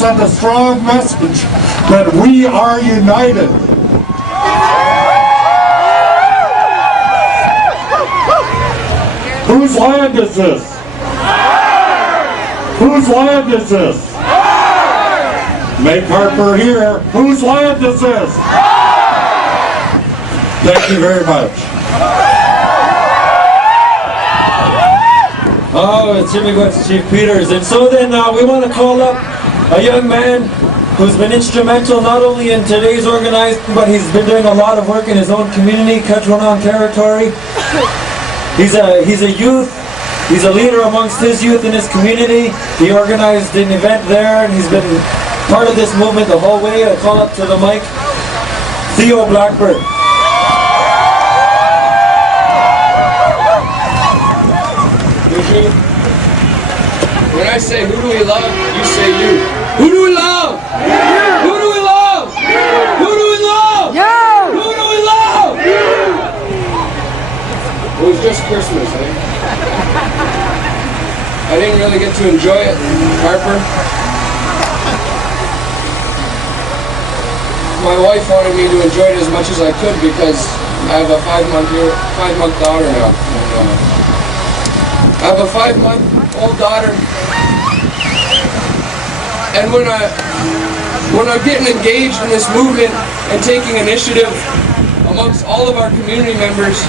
send a strong message that we are united. Whose land is this? Whose land is this? Make Harper hear. Whose land is this? Thank you very much. Oh, it's Jimmy West, Chief Peters. And so then we want to call up a young man who's been instrumental not only in today's organizing, but he's been doing a lot of work in his own community, Kedronong territory. He's a youth. He's a leader amongst his youth in his community. He organized an event there, and he's been part of this movement the whole way. I call up to the mic, Theo Blackburn. When I say who do we love, you say you. Who do we love? You. Who do we love? You. Who do we love? You. Who do we love? You. It was just Christmas, eh? I didn't really get to enjoy it, Harper. My wife wanted me to enjoy it as much as I could because I have a 5-month daughter now. I have a 5-month-old daughter, and when I'm getting engaged in this movement and taking initiative amongst all of our community members,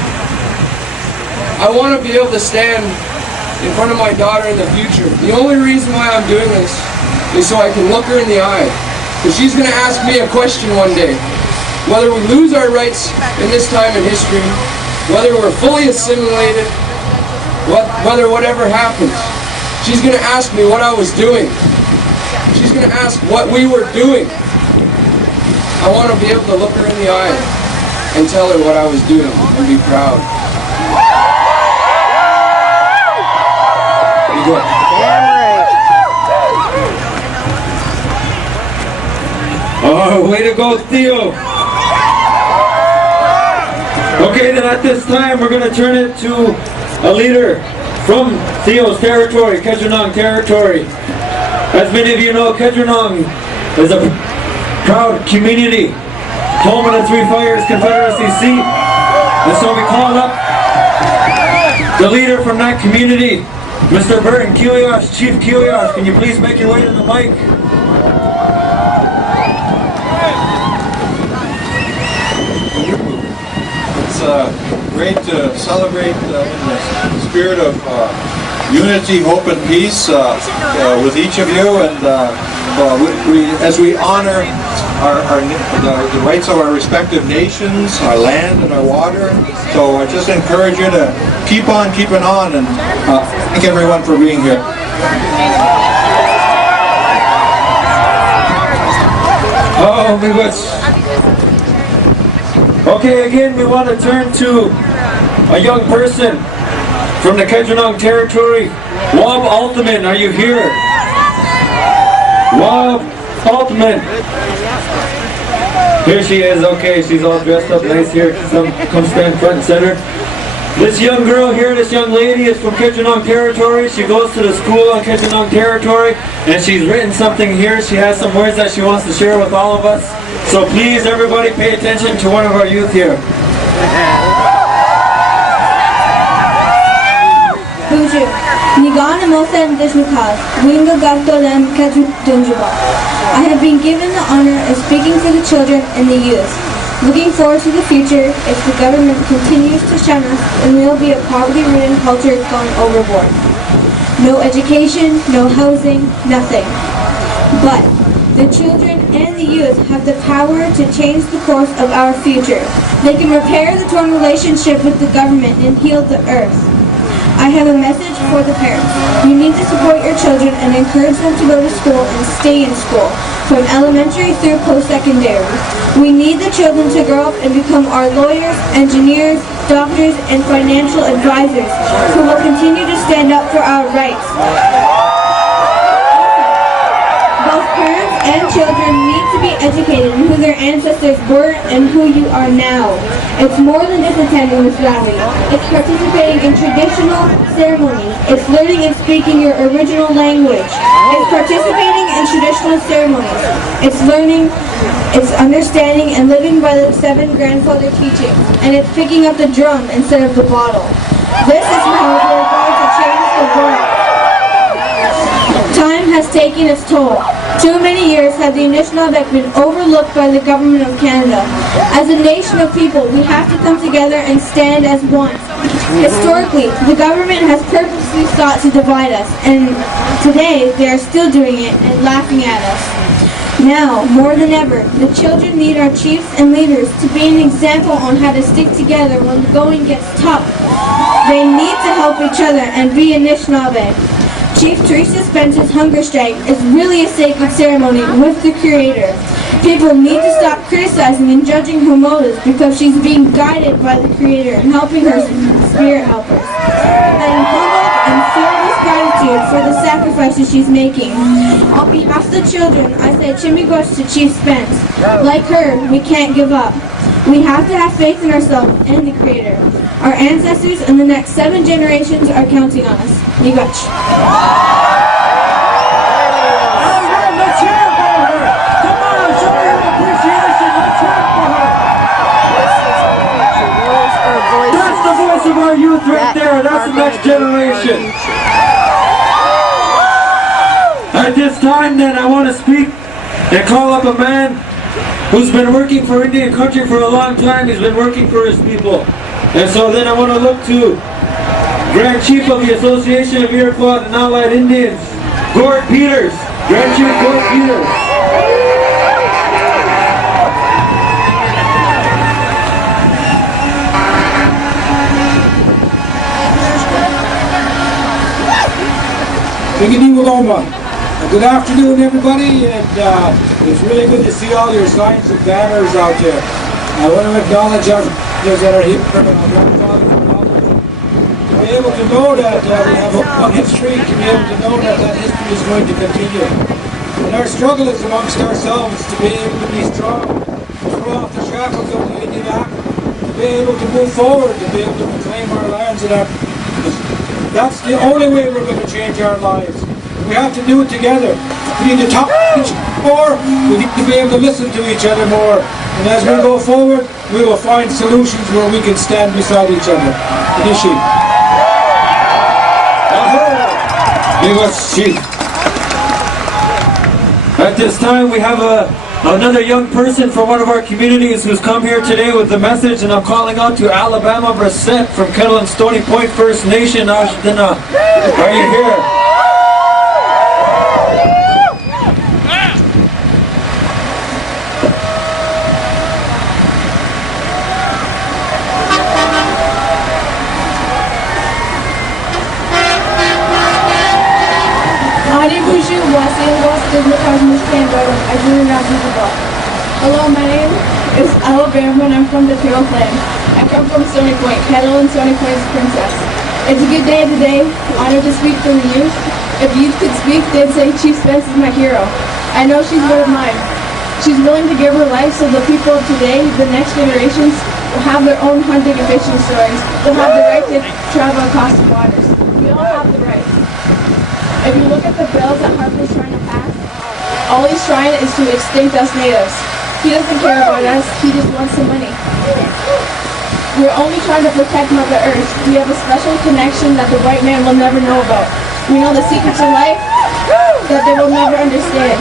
I want to be able to stand in front of my daughter in the future. The only reason why I'm doing this is so I can look her in the eye, because she's going to ask me a question one day. Whether we lose our rights in this time in history, whether we're fully assimilated, whether whatever happens, she's going to ask me what I was doing. She's going to ask what we were doing. I want to be able to look her in the eye and tell her what I was doing and be proud. Be good. Oh, way to go, Theo. Okay, then at this time we're going to turn it to a leader from Theo's territory, Kedronong territory. As many of you know, Kedronong is a proud community, home of the Three Fires Confederacy seat. And so we call up the leader from that community, Mr. Burton Kilios, Chief Kilios. Can you please make your way to the mic? It's great to celebrate in the spirit of unity, hope, and peace with each of you, and as we honor the rights of our respective nations, our land and our water. So I just encourage you to keep on keeping on, and thank everyone for being here. Oh, my gosh. Okay, again, we want to turn to a young person from the Kedronong territory. Wab Altman, are you here? Wab Altman. Here she is. Okay, she's all dressed up nice here. Come stand front and center. This young girl here, this young lady is from Kedronong territory. She goes to the school on Kedronong territory, and she's written something here. She has some words that she wants to share with all of us. So please, everybody, pay attention to one of our youth here. Bonjour. Nigan Amosan Dishmukaz, Wingo Gaktolam Kedronong. I have been given the honor of speaking for the children and the youth. Looking forward to the future, if the government continues to shun us, then we will be a poverty-ridden culture going overboard. No education, no housing, nothing. But the children and the youth have the power to change the course of our future. They can repair the torn relationship with the government and heal the earth. I have a message for the parents. You need to support your children and encourage them to go to school and stay in school, from elementary through post-secondary. We need the children to grow up and become our lawyers, engineers, doctors, and financial advisors who will continue to stand up for our rights. Both parents and children need to be educated in who their ancestors were and who you are now. It's more than just attending this rally. It's participating in traditional ceremonies. It's learning and speaking your original language. It's participating in traditional ceremonies. It's learning, it's understanding and living by the 7 grandfather teachings. And it's picking up the drum instead of the bottle. This is how we're going to change the world. Time has taken its toll. Too many years have the Anishinaabe been overlooked by the government of Canada. As a nation of people, we have to come together and stand as one. Historically, the government has purposely sought to divide us, and today they are still doing it and laughing at us. Now, more than ever, the children need our chiefs and leaders to be an example on how to stick together when the going gets tough. They need to help each other and be Anishinaabe. Chief Teresa Spence's hunger strike is really a sacred ceremony with the Creator. People need to stop criticizing and judging her motives because she's being guided by the Creator and helping her spirit helpers. And humbled and filled with gratitude for the sacrifices she's making. On behalf of the children, I say Chimigwach to Chief Spence. Like her, we can't give up. We have to have faith in ourselves and the Creator. Our ancestors and the next 7 generations are counting on us. Miigwech. Let's hear it for her. Come on, show her appreciation. Let's hear it for her. That's the voice of our youth right there. That's the next generation. At this time, then, I want to speak and call up a man who's been working for Indian country for a long time. He's been working for his people. And so then I want to look to Grand Chief of the Association of Iroquois and Allied Indians, Gord Peters. Grand Chief Gord Peters. Good afternoon, everybody, and it's really good to see all your signs and banners out there. I want to acknowledge our brothers that are here, and our grandfathers and elders. To be able to know that we have a history, to be able to know that that history is going to continue. And our struggle is amongst ourselves to be able to be strong, to throw off the shackles of the Indian Act, to be able to move forward, to be able to reclaim our lands and our... That's the only way we're going to change our lives. We have to do it together. We need to talk to each other more. We need to be able to listen to each other more. And as we go forward, we will find solutions where we can stand beside each other. Anishi. Chief. At this time, we have another young person from one of our communities who's come here today with the message, and I'm calling out to Alabama Brissett from Kettle and Stony Point First Nation. Ashdana, are you here? Hello, my name is Alabama and I'm from the Turtle Clan. I come from Stony Point, Kettle and Stony Point's princess. It's a good day today, honored to speak for the youth. If youth could speak, they'd say Chief Spence is my hero. I know she's one of mine. She's willing to give her life so the people of today, the next generations, will have their own hunting and fishing stories. They'll have the right to travel across the waters. We all have the right. If you look at the bills that Harper's trying to pass, all he's trying is to extinct us natives. He doesn't care about us, he just wants some money. We're only trying to protect Mother Earth. We have a special connection that the white man will never know about. We know the secrets of life that they will never understand.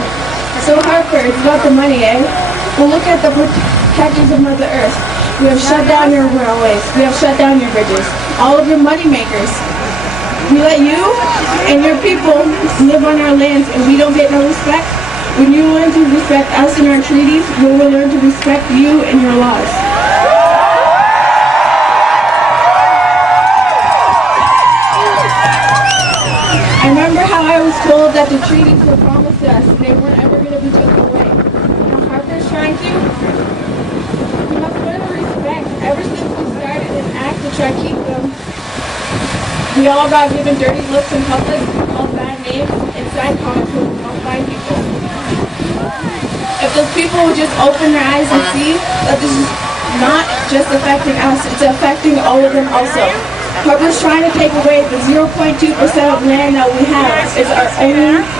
So Harper, it's about the money, eh? Well, look at the protectors of Mother Earth. We have shut down your railways. We have shut down your bridges. All of your money makers. We let you and your people live on our lands and we don't get no respect. When you learn to respect us and our treaties, we will learn to respect you and your laws. I remember how I was told that the treaties were promised to us and they weren't ever going to be taken away. Now Harper's trying to. We must learn to respect. Ever since we started an act to try to keep them, we all got given dirty looks in public, called bad names, and signed comics with fine people. If those people would just open their eyes and see that this is not just affecting us, it's affecting all of them also. Harper's trying to take away the 0.2% of land that we have.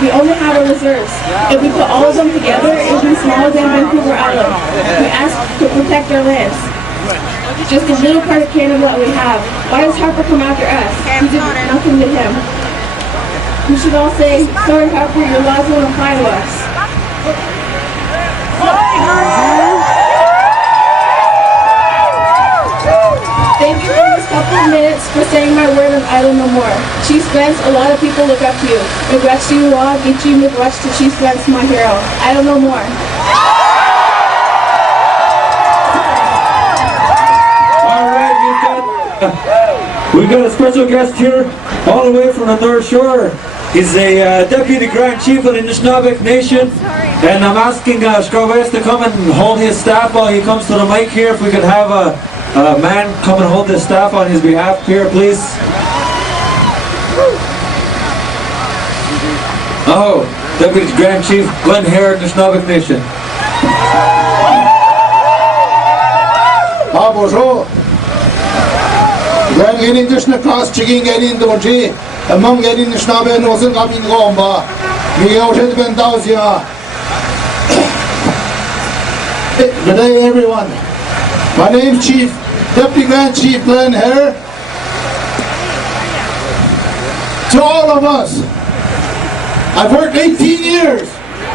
We only have our reserves. If we put all of them together, it would be smaller than Vancouver Island. We ask to protect our lands. Just a little part of Canada that we have. Why does Harper come after us? We did nothing to him. We should all say, sorry Harper, your laws won't apply to us. Thank you for this couple of minutes for saying my word on Idle No More. Chief Spence, a lot of people look up to you. Regrets to you all, get you regrets to Chief Spence, my hero. Idle No More. We've got a special guest here, all the way from the North Shore. He's a Deputy Grand Chief of the Anishinaabe Nation, and I'm asking Scarwest to come and hold his staff while he comes to the mic here. If we could have a man come and hold his staff on his behalf here, please. Oh, Deputy Grand Chief Glenn Hare, Anishinaabe Nation. Bonjour. When getting this across chicken getting the G, among getting the Schnabe and wasn't coming home, but we out had been thousand. Good day, everyone. My name's Chief Deputy Grand Chief Glenn Hare. To all of us, I've worked 18 years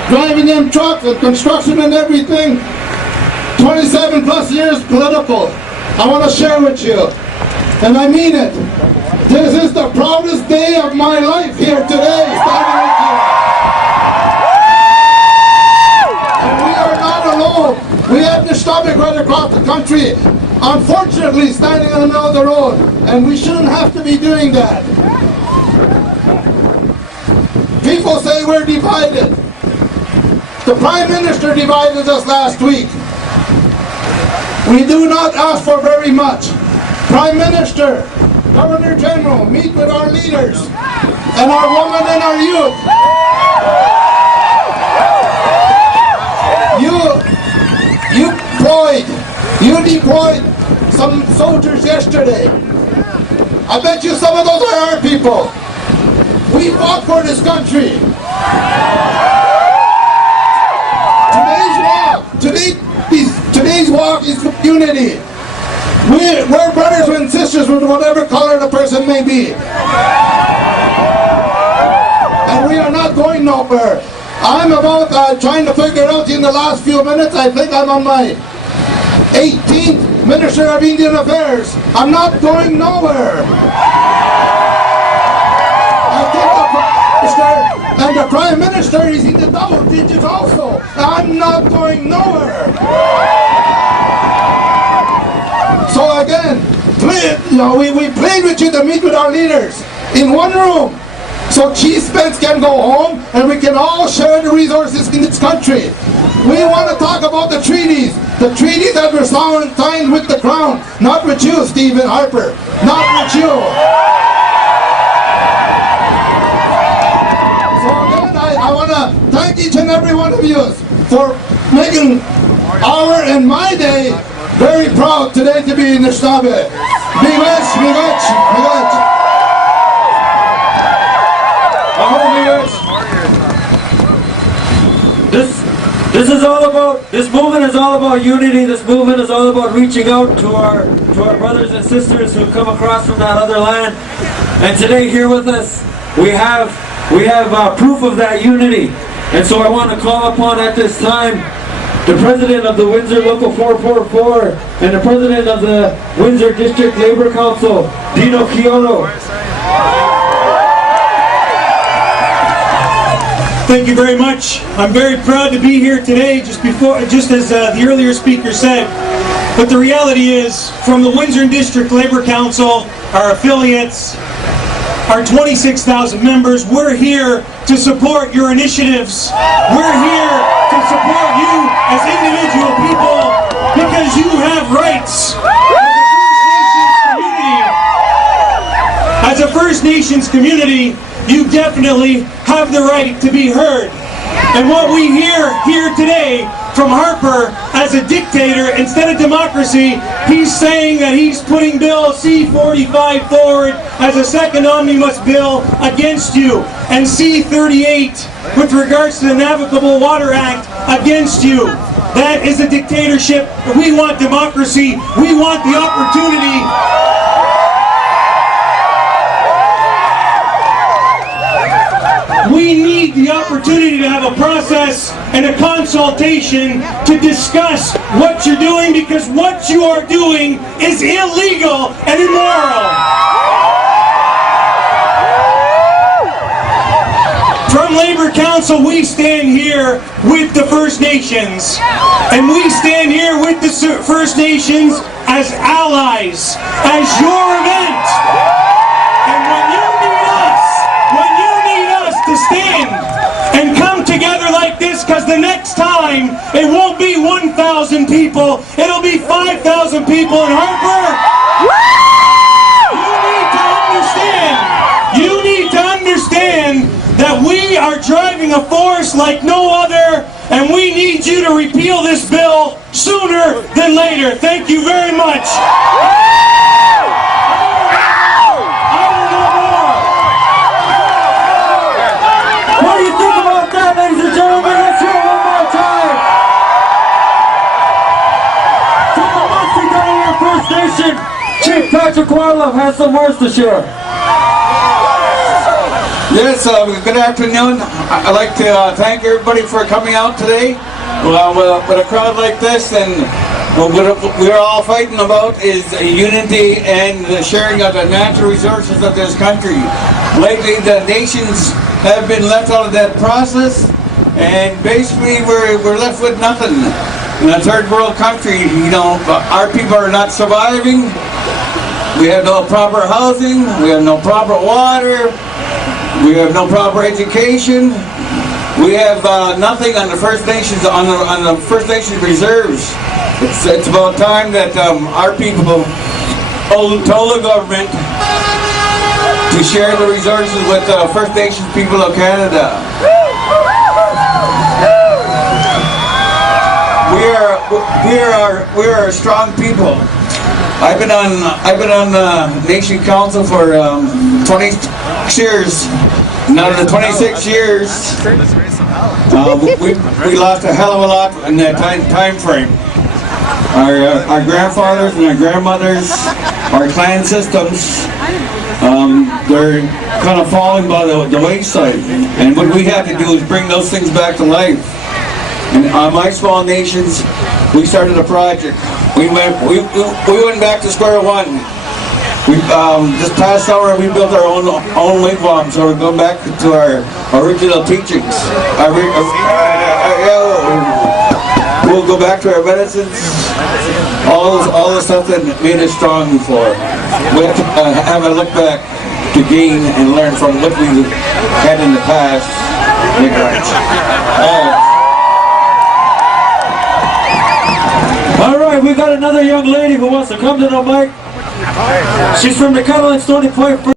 driving them trucks and construction and everything. 27 plus years political. I want to share with you. And I mean it. This is the proudest day of my life here today, standing with you. And we are not alone. We have the Anishinaabe right across the country, unfortunately standing in the middle of the road. And we shouldn't have to be doing that. People say we're divided. The Prime Minister divided us last week. We do not ask for very much. Prime Minister, Governor General, meet with our leaders and our women and our youth. You deployed some soldiers yesterday. I bet you some of those are our people. We fought for this country. Today's walk is unity. We're brothers and sisters with whatever color the person may be. And we are not going nowhere. I'm about trying to figure out in the last few minutes, I think I'm on my 18th Minister of Indian Affairs. I'm not going nowhere. And the Prime Minister is in the double digits also. I'm not going nowhere. So again, we played with you to meet with our leaders in one room. So Chief Spence can go home and we can all share the resources in this country. We want to talk about the treaties that were signed with the Crown, not with you, Stephen Harper, not with you. So again, I want to thank each and every one of you for making our and my day very proud today to be in Anishinaabe. Miigwech. This movement is all about unity. This movement is all about reaching out to our brothers and sisters who come across from that other land. And today here with us, we have proof of that unity. And so I want to call upon at this time the President of the Windsor Local 444 and the President of the Windsor District Labor Council, Dino Kiono. Thank you very much. I'm very proud to be here today, just as the earlier speaker said. But the reality is, from the Windsor District Labor Council, our affiliates, our 26,000 members, we're here to support your initiatives. We're here to support you as individual people because you have rights. As a First Nations community, you definitely have the right to be heard. And what we hear here today from Harper as a dictator instead of democracy. He's saying that he's putting Bill C-45 forward as a second omnibus bill against you, and C-38 with regards to the Navigable Water Act against you. That is a dictatorship. We want democracy. We want the opportunity. We need the opportunity to have a process and a consultation to discuss what you're doing, because what you are doing is illegal and immoral. From Labour Council, we stand here with the First Nations, and we stand here with the First Nations as allies, as your event. And when you need us to stand and come together like this, because the next time it won't be 1,000 people, it'll be 5,000 people in Harper. You need to understand that we are driving a force like no other, and we need you to repeal this bill sooner than later. Thank you very much. What do you think about that, ladies and gentlemen? Let's hear it one more time. From the Muncie Delaware First Nation, Chief Patrick Warlow has some words to share. Yes, good afternoon. I'd like to thank everybody for coming out today. With a crowd like this, and what we're all fighting about is unity and the sharing of the natural resources of this country. Lately, the nations have been left out of that process, and basically we're left with nothing. In a third world country, you know, our people are not surviving. We have no proper housing. We have no proper water. We have no proper education. We have nothing on the First Nations, on the First Nations reserves. It's about time that our people told the government to share the resources with the First Nations people of Canada. We are a strong people. I've been on the Nation Council for 26 years. Now, in the 26 years, we lost a hell of a lot in that time frame. Our grandfathers and our grandmothers, our clan systems, they're kind of falling by the wayside. And what we have to do is bring those things back to life. And on my small nations, we started a project. We went back to square one. This past summer, we built our own wigwam, so we're going back to our original teachings. We'll go back to our medicines, all the stuff that made us strong before. We have to have a look back to gain and learn from what we had in the past. All right, we got another young lady who wants to come to the mic. She's from the Kettle and Stony Point.